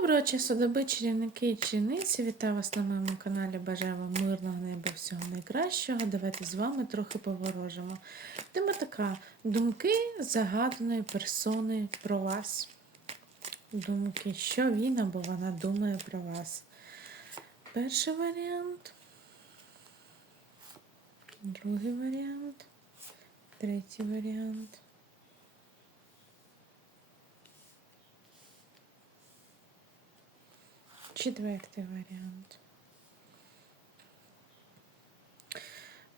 Доброго часу доби, чарівники і чарівниці. Вітаю вас на моєму каналі. Бажаю вам мирного неба, всього найкращого. Давайте з вами трохи поворожимо. Тема така: думки загаданої персони про вас. Думки, що він або вона думає про вас. Перший варіант. Другий варіант. Третій варіант. Четвертий варіант.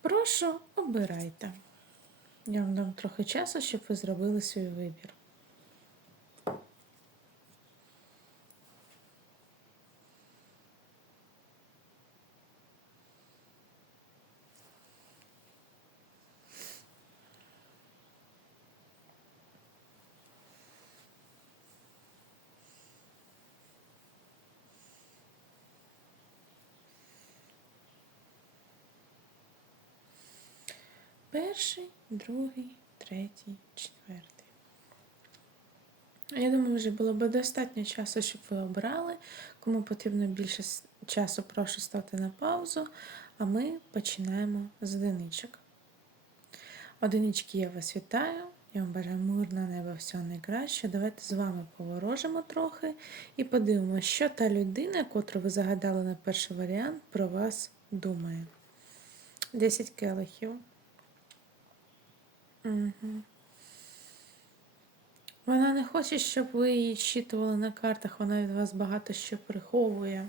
Прошу, обирайте. Я вам дам трохи часу, щоб ви зробили свій вибір. Перший, другий, третій, четвертий. Я думаю, вже було б достатньо часу, щоб ви обрали. Кому потрібно більше часу, прошу ставте на паузу, а ми починаємо з одиничок. Одинички, я вас вітаю. Я вам бажаю мирного неба, всього найкращого. Давайте з вами поворожимо трохи і подивимося, що та людина, котру ви загадали на перший варіант, про вас думає. 10 келихів. Угу. Вона не хоче, щоб ви її щитували на картах, вона від вас багато що приховує.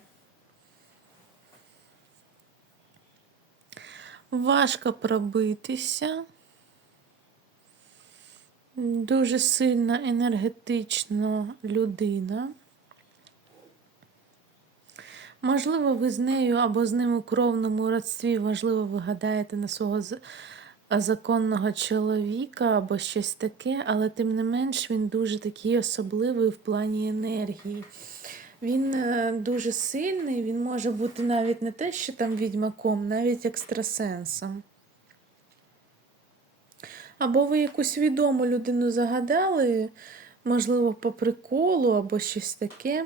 Важко пробитися. Дуже сильна енергетична людина. Можливо, ви з нею або з ним у кровному родстві, можливо, ви гадаєте на свого законного чоловіка або щось таке, але тим не менш він дуже такий особливий в плані енергії. Він е, дуже сильний, він може бути навіть не те, що там відьмаком, навіть екстрасенсом. Або ви якусь відому людину загадали, можливо, по приколу, або щось таке.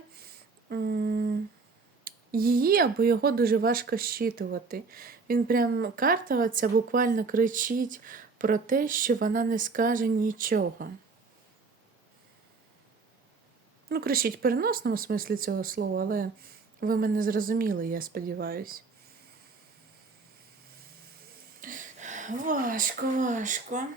Її або його дуже важко щитувати. Він прям карта оця буквально кричить про те, що вона не скаже нічого. Ну, кричить в переносному смислі цього слова, але ви мене зрозуміли, я сподіваюся. Важко, важко.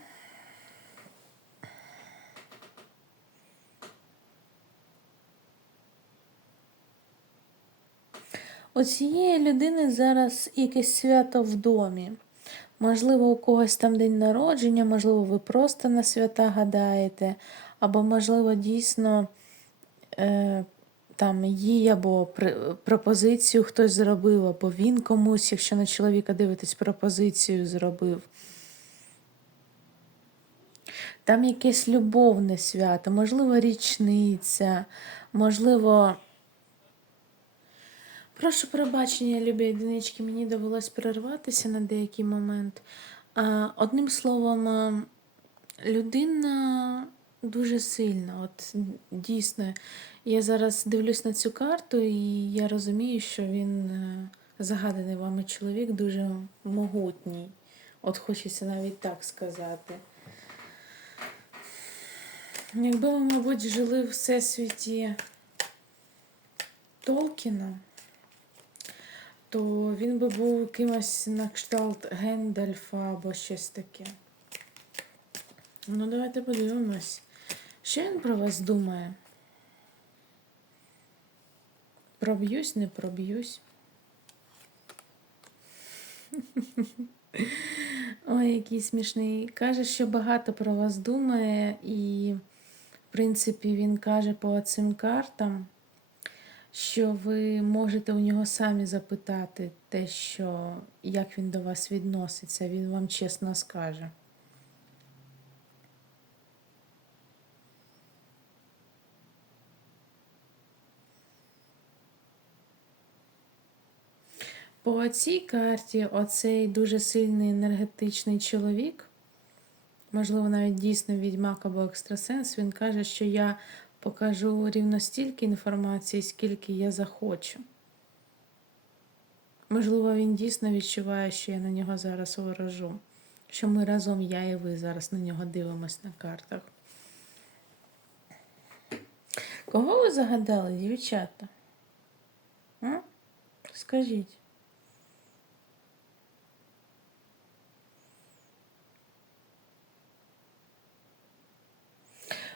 У цієї людини зараз якесь свято в домі. Можливо, у когось там день народження, можливо, ви просто на свята гадаєте, або, можливо, дійсно е, там їй або пропозицію хтось зробив, або він комусь, якщо на чоловіка дивитесь, пропозицію зробив. Там якесь любовне свято, можливо, річниця, можливо. Прошу пробачення, любі одинички, мені довелось перерватися на деякий момент. Одним словом, людина дуже сильна. От дійсно, я зараз дивлюсь на цю карту, і я розумію, що він е, загаданий вами чоловік дуже могутній. От хочеться навіть так сказати. Якби ви, мабуть, жили в всесвіті Толкіна, то він би був кимось на кшталт Гендальфа або щось таке. Ну, давайте подивимось, що він про вас думає. Проб'юсь, не проб'юсь. Ой, який смішний. Каже, що багато про вас думає, і, в принципі, він каже по цим картам що ви можете у нього самі запитати те, що як він до вас відноситься, він вам чесно скаже. По цій карті оцей дуже сильний енергетичний чоловік, можливо, навіть дійсно відьмак або екстрасенс, він каже, що я покажу рівно стільки інформації, скільки я захочу. Можливо, він дійсно відчуває, що я на нього зараз ворожу. Що ми разом, я і ви зараз на нього дивимось на картах. Кого ви загадали, дівчата? А? Скажіть.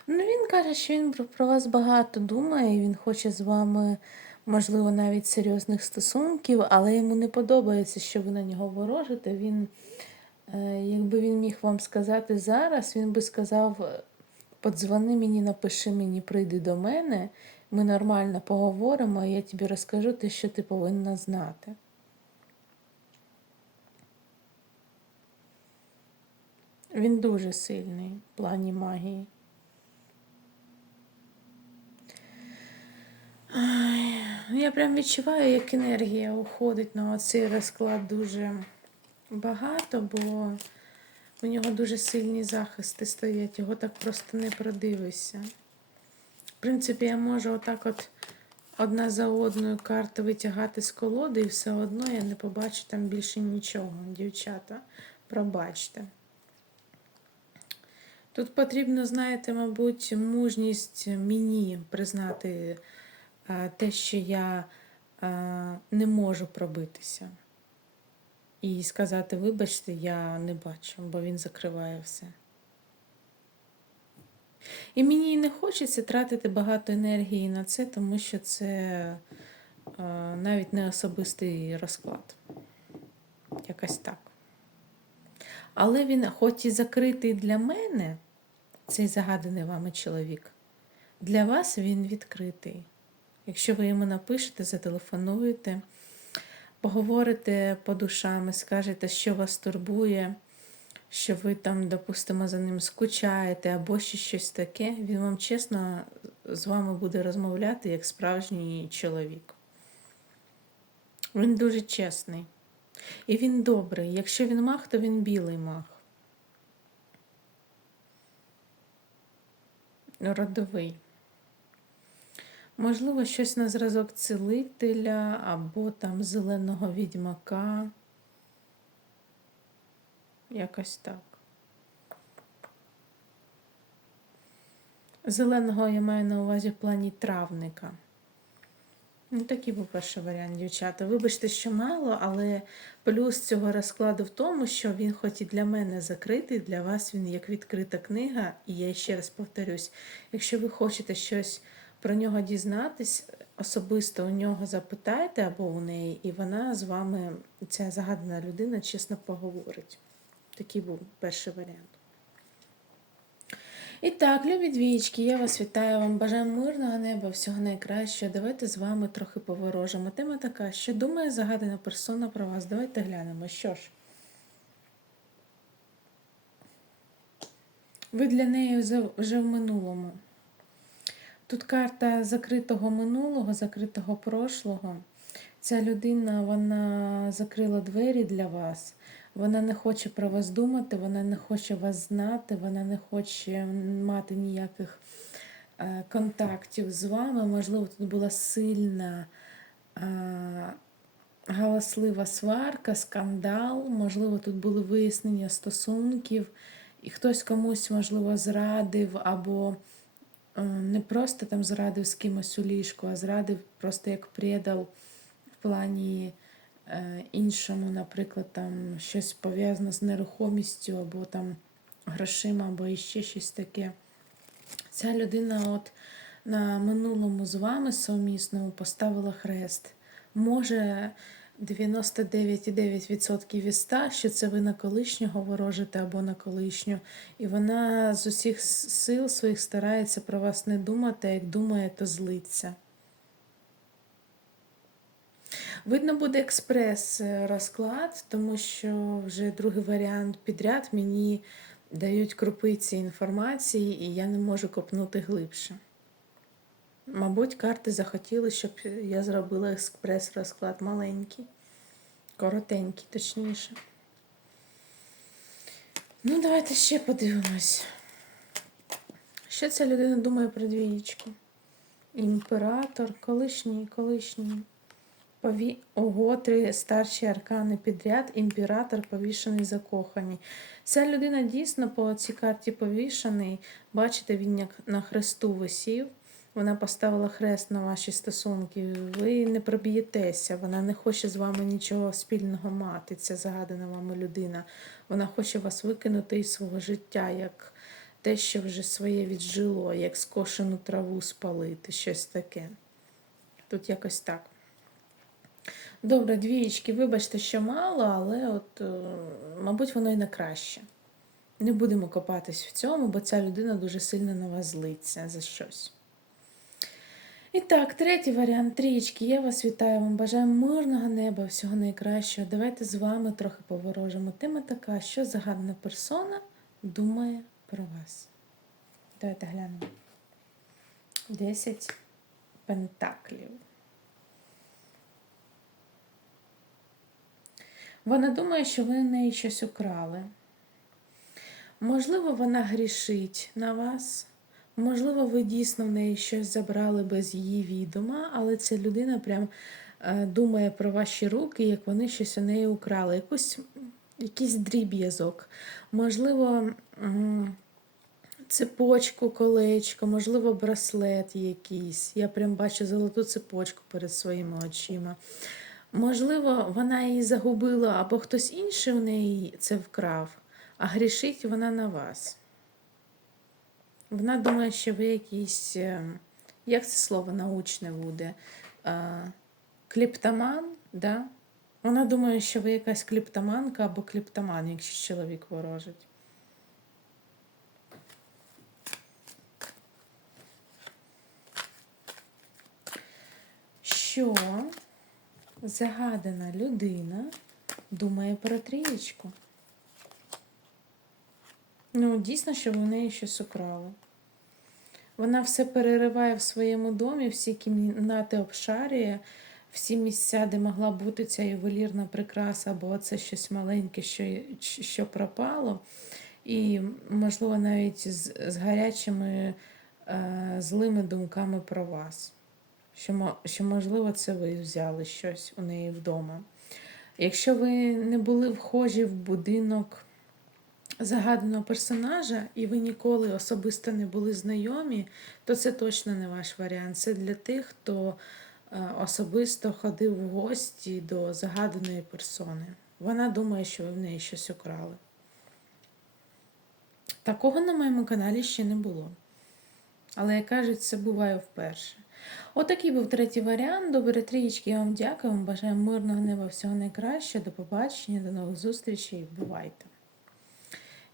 Ну, він каже, що він про, вас багато думає, він хоче з вами, можливо, навіть серйозних стосунків, але йому не подобається, що ви на нього ворожите. Він, е, якби він міг вам сказати зараз, він би сказав: подзвони мені, напиши мені, прийди до мене, ми нормально поговоримо, і я тобі розкажу те, що ти повинна знати. Він дуже сильний в плані магії. Я прям відчуваю, як енергія уходить на оцей розклад дуже багато, бо у нього дуже сильні захисти стоять, його так просто не продивишся. В принципі, я можу отак от одна за одною карти витягати з колоди, і все одно я не побачу там більше нічого, дівчата. Пробачте. Тут потрібно, знаєте, мабуть, мужність мені признати те, що я не можу пробитися. І сказати, вибачте, я не бачу, бо він закриває все. І мені не хочеться тратити багато енергії на це, тому що це а, навіть не особистий розклад. Якось так. Але він, хоч і закритий для мене, цей загаданий вами чоловік, для вас він відкритий. Якщо ви йому напишете, зателефонуєте, поговорите по душам і скажете, що вас турбує, що ви там, допустимо, за ним скучаєте або ще щось таке, він вам чесно з вами буде розмовляти як справжній чоловік. Він дуже чесний. І він добрий. Якщо він мах, то він білий мах. Родовий. Можливо, щось на зразок цілителя або там зеленого відьмака. Якось так. Зеленого я маю на увазі в плані травника. Ну, такий був перший варіант, дівчата. Вибачте, що мало, але плюс цього розкладу в тому, що він, хоч і для мене закритий, для вас він як відкрита книга. І я ще раз повторюсь: якщо ви хочете щось про нього дізнатись, особисто у нього запитайте або у неї, і вона з вами, ця загадана людина, чесно поговорить. Такий був перший варіант. І так, любі двічки, я вас вітаю вам. Бажаю мирного неба, всього найкращого. Давайте з вами трохи поворожимо. Тема така, що думає загадана персона про вас. Давайте глянемо. Що ж? Ви для неї вже в минулому. Тут карта закритого минулого, закритого прошлого. Ця людина вона закрила двері для вас. Вона не хоче про вас думати, вона не хоче вас знати, вона не хоче мати ніяких е, контактів з вами. Можливо, тут була сильна, е, галаслива сварка, скандал, можливо, тут були вияснення стосунків, і хтось комусь, можливо, зрадив, або не просто там зрадив з кимось у ліжку, а зрадив просто як предав в плані. Е, іншому, наприклад, там щось пов'язане з нерухомістю, або там грошима, або іще щось таке. Ця людина от на минулому з вами совмісному поставила хрест. Може 99,9% від 100, що це ви на колишнього ворожите або на колишню. І вона з усіх сил своїх старається про вас не думати, а як думає, то злиться. Видно, буде експрес-розклад, тому що вже другий варіант підряд мені дають крупиці інформації, і я не можу копнути глибше. Мабуть, карти захотіли, щоб я зробила експрес-розклад маленький, коротенький, точніше. Ну, давайте ще подивимось. Що ця людина думає про двієчку? імператор, колишній, колишній. Пові... Ого, три старші аркани підряд, імператор повішений, закоханий. Ця людина дійсно по цій карті повішений. Бачите, він як на хресту висів. Вона поставила хрест на ваші стосунки. Ви не проб'єтеся, вона не хоче з вами нічого спільного мати. Ця загадана вами людина. Вона хоче вас викинути із свого життя, як те, що вже своє віджило, як скошену траву спалити, щось таке. Тут якось так. Добре, двієчки, вибачте, що мало, але от, е, мабуть, воно і на краще. Не будемо копатись в цьому, бо ця людина дуже сильно на вас злиться за щось. І так, третій варіант трієчки. Я вас вітаю, вам бажаю мирного неба, всього найкращого. Давайте з вами трохи поворожимо. Тема така, що загадана персона думає про вас. Давайте глянемо. Десять пентаклів. Вона думає, що ви в неї щось украли. Можливо, вона грішить на вас. Можливо, ви дійсно в неї щось забрали без її відома, але ця людина прям е, думає про ваші руки, як вони щось у неї украли. Якусь, якийсь дріб'язок. Можливо, цепочку, колечко, можливо, браслет якийсь. Я прям бачу золоту цепочку перед своїми очима. Можливо, вона її загубила, або хтось інший у неї це вкрав, а грішить вона на вас. Вона думає, що ви якийсь, е, як це слово научне буде? Кліптоман, да? Вона думає, що ви якась кліптоманка або кліптоман, якщо чоловік ворожить. Що загадана людина думає про трієчку? Ну, дійсно, що в неї щось украли. Вона все перериває в своєму домі, всі кімнати обшарює, всі місця, де могла бути ця ювелірна прикраса, або це щось маленьке, що, що пропало. І, можливо, навіть з, з гарячими е, злими думками про вас. Що, що, можливо, це ви взяли щось у неї вдома. Якщо ви не були вхожі в будинок загаданого персонажа, і ви ніколи особисто не були знайомі, то це точно не ваш варіант. Це для тих, хто е, особисто ходив в гості до загаданої персони. Вона думає, що ви в неї щось украли. Такого на моєму каналі ще не було. Але, як кажуть, це буває вперше. Отакий був третій варіант. Добре, трієчки, я вам дякую. Бажаю мирного неба, всього найкращого. До побачення, до нових зустрічей. Бувайте!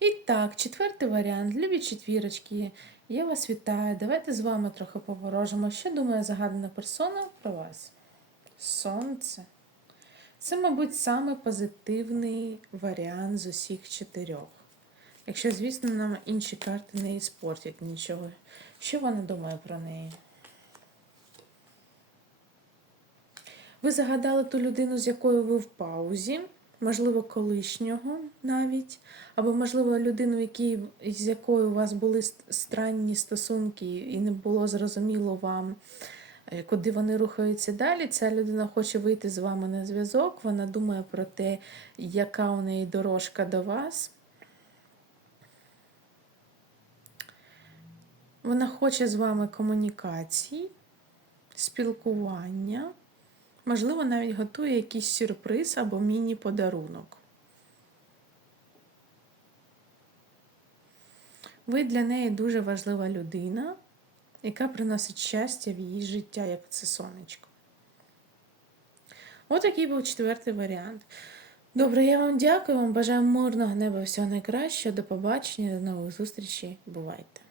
І так, четвертий варіант. Любі четвірочки, я вас вітаю. Давайте з вами трохи поворожимо. Що думає загадана персона про вас? Сонце. Це, мабуть, саме позитивний варіант з усіх чотирьох. Якщо, звісно, нам інші карти не іспортять нічого. Що вона думає про неї? Ви загадали ту людину, з якою ви в паузі можливо, колишнього навіть, або, можливо, людину, якій, з якою у вас були странні стосунки, і не було зрозуміло вам, е, куди вони рухаються далі. Ця людина хоче вийти з вами на зв'язок, вона думає про те, яка у неї дорожка до вас. Вона хоче з вами комунікації, спілкування. Можливо, навіть готує якийсь сюрприз або міні-подарунок. Ви для неї дуже важлива людина, яка приносить щастя в її життя, як це сонечко. Отакий був четвертий варіант. Добре, я вам дякую, вам бажаю мирного неба, всього найкращого. До побачення, до нових зустрічей. Бувайте!